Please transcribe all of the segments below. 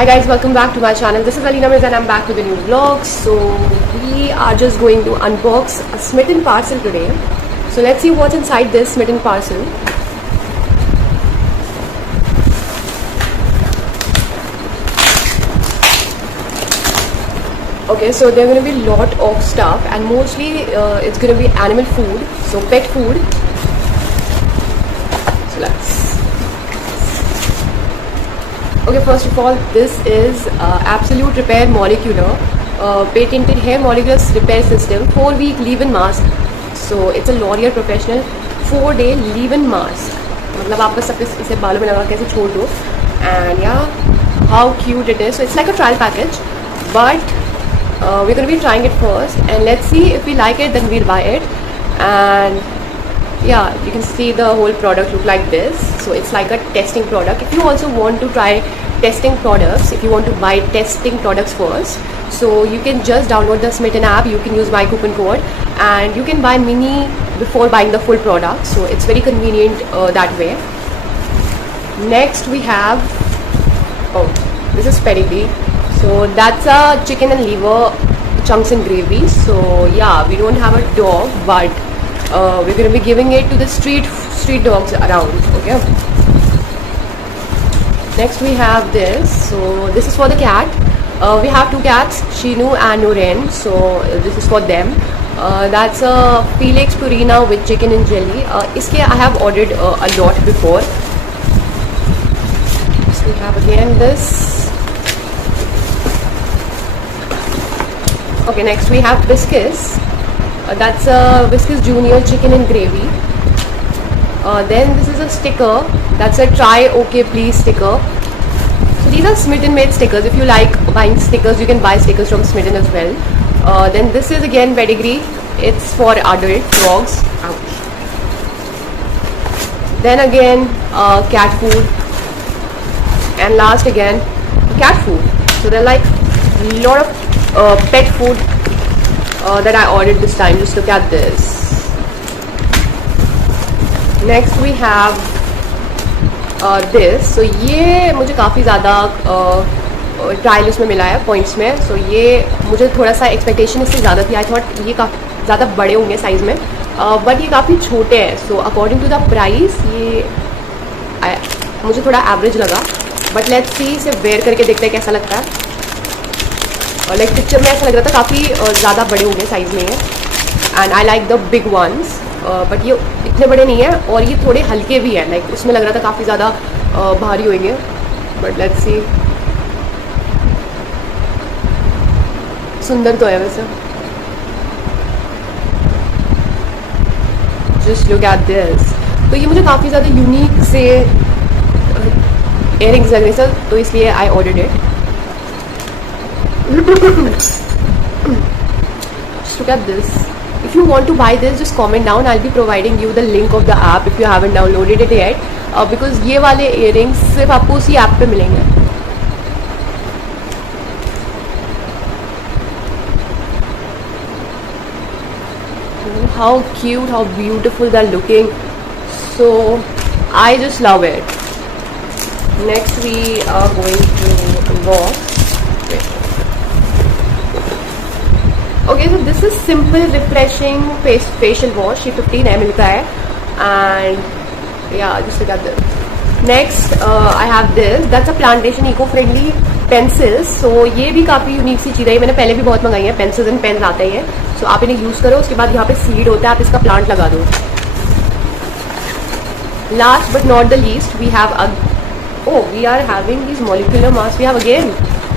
Hi guys, welcome back to my channel. This is Alina Mirza and I'm back with a new vlog. So we are just going to unbox a Smitten parcel today. So let's see what's inside this Smitten parcel. Okay, so there are going to be a lot of stuff and mostly it's going to be animal food, so pet food. So let's... Okay, first of all, this is Absolute Repair Molecular patented hair molecular repair system 4-week leave-in mask. So it's a L'Oreal Professional 4-day leave-in mask. मतलब आप बस सब इसे बालों में लगा के ऐसे छोड़ दो. And yeah, how cute it is. So it's like a trial package, but we're going to be trying it first and let's see if we like it, then we'll buy it. And yeah, you can see the whole product look like this. So it's like a testing product. If you also want to try testing products, if you want to buy testing products first, so you can just download the Smitten app. You can use my coupon code and you can buy mini before buying the full product. So it's very convenient that way. Next we have, oh, this is pedigree. So that's a chicken and liver chunks and gravy. So yeah, we don't have a dog, but we're going to be giving it to the street dogs around. Okay, next we have this. So this is for the cat. We have 2 cats, Shinu and Nuren. So this is for them. That's a Felix Purina with chicken and jelly. Iske I have ordered a lot before. So we have again this. Okay, next we have Whiskas. That's a Whiskas Junior chicken and gravy. Then this is a sticker. That's a try okay please sticker. So these are Smitten made stickers. If you like buying stickers, you can buy stickers from Smitten as well. Then this is again pedigree. It's for adult dogs. Ouch. Then again cat food. And last again cat food. So they're like a lot of pet food that I ordered this time. Just look at this. Next we have this. So ये मुझे काफ़ी ज़्यादा trial उसमें मिला है points में. सो ये मुझे थोड़ा सा एक्सपेक्टेशन इससे ज़्यादा थी. आई थॉट ये काफ़ी ज़्यादा बड़े होंगे साइज़ में, बट ये काफ़ी छोटे हैं. So according to the price ये मुझे थोड़ा एवरेज लगा. बट लेट्स सी, इसे वेयर करके देखते हैं कैसा लगता है. लाइक पिक्चर में ऐसा लग रहा था काफ़ी ज़्यादा बड़े होंगे साइज़ में ये. And I like the big ones, but ये इतने बड़े नहीं हैं और ये थोड़े हल्के भी हैं. लाइक उसमें लग रहा था काफ़ी ज़्यादा भारी होंगे. But let's see. सुंदर तो है वैसे. Just look at this. तो ये मुझे काफ़ी ज़्यादा यूनिक से इयररिंग्स लग रहे सर, तो इसलिए I ordered it. Just look at this. If you want to buy this, just comment down. I'll be providing you the link of the app if you haven't downloaded it yet. Because ये वाले earrings सिर्फ आपको उसी app पे मिलेंगे. How cute, how beautiful they're looking. So I just love it. Next we are going to unbox. Okay, so this is simple refreshing facial wash. ये 15 ml का है. And yeah, just look at this. Next I have this. That's a plantation eco-friendly pencils. So ये भी काफ़ी unique सी चीज़ है. मैंने पहले भी बहुत मंगाई है. पेंसिल्स एंड पेन्स आते ही है. सो आप इन्हें यूज़ करो. उसके बाद यहाँ पे सीड होता है, आप इसका प्लांट लगा दो. Last but not the least, we have we are having these molecular masks. We have again.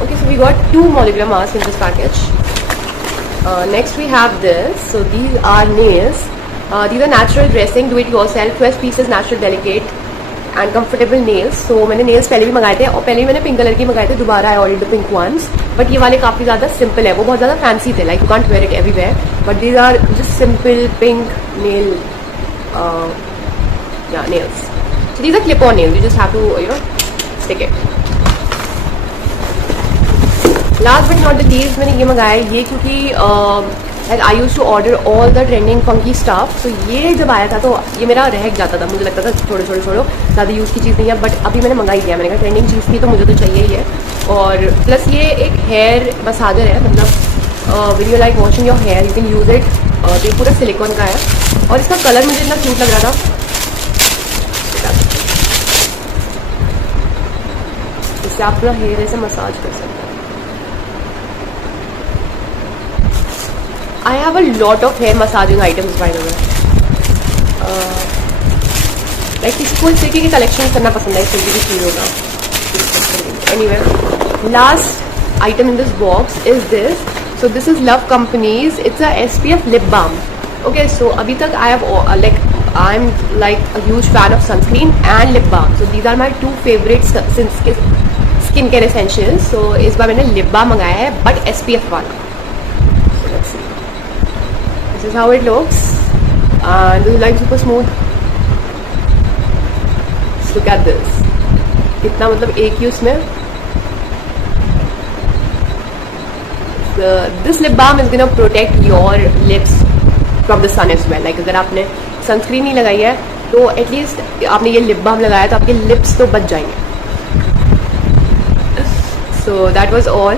Okay, so we got 2 molecular masks in this package. Next we have this. So these are nails. These are natural dressing, do it yourself, 12 pieces natural delicate and comfortable nails. So मैंने nails पहले भी मंगाए थे और पहले भी मैंने pink colour के मंगाए थे. दोबारा I ordered the pink ones. But ये वाले काफ़ी ज़्यादा simple है. वो बहुत ज़्यादा fancy थे. Like you can't wear it everywhere. But these are just simple pink nail nails. So these are clip-on nails. You just have to stick it. Last but not the least मैंने ये मंगाया है. ये क्योंकि like I use to order all the trending funky stuff. तो ये जब आया था तो ये मेरा रह जाता था, मुझे लगता था छोड़ो छोड़ो छोड़ो, ज़्यादा यूज़ की चीज़ नहीं है. बट अभी मैंने मंगाई दिया, मैंने कहा ट्रेंडिंग चीज़ थी तो मुझे तो चाहिए ही है. और प्लस ये एक हेयर मसाजर है, मतलब when you like washing your hair you can use it. तो ये पूरा सिलिकॉन का है और इसका कलर मुझे इतना क्यूट लग रहा था. इससे आप पूरा हेयर ऐसे मसाज कर सकते हैं. I have a lot of hair massaging items by the way. Like किसी को इस तरीके की कलेक्शन करना पसंद है इस तरीके की चीज़ों का. Anyway, last item in this box is this. So this is Love Company's. It's a SPF lip balm. Okay, so अभी तक I have I'm like a huge fan of sunscreen and lip balm. So these are my two favorite skin care essentials. So इस बार मैंने lip balm मंगाया है but SPF वाला. So let's see. This is how it looks and this is like super smooth. Just look at this. कितना मतलब एक ही उसमें. This lip balm is gonna protect your lips from the sun as well. Like अगर आपने sunscreen नहीं लगाई है तो एटलीस्ट आपने ये लिप बाम लगाया तो आपके लिप्स तो बच जाएंगे. So that was all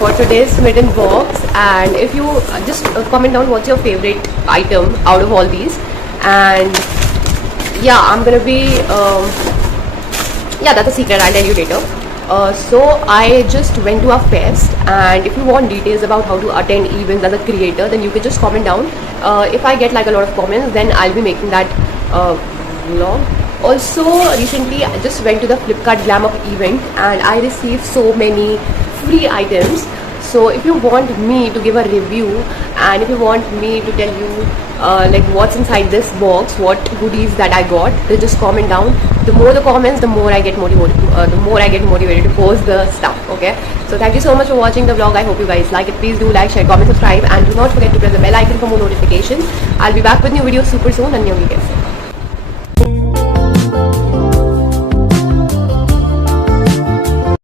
for today's Smitten box. And if you just comment down what's your favorite item out of all these. And yeah, I'm gonna be yeah, that's a secret, I'll tell you later. So I just went to a fest, and if you want details about how to attend events as a creator, then you can just comment down. If I get like a lot of comments, then I'll be making that vlog. Also recently I just went to the Flipkart Glam Up event and I received so many free items. So if you want me to give a review and if you want me to tell you like what's inside this box, what goodies that I got, then just comment down. The more the comments, the more I get motivated to post the stuff. Okay, so thank you so much for watching the vlog. I hope you guys like it. Please do like, share, comment, subscribe, and do not forget to press the bell icon for more notifications. I'll be back with new videos super soon and new weekends.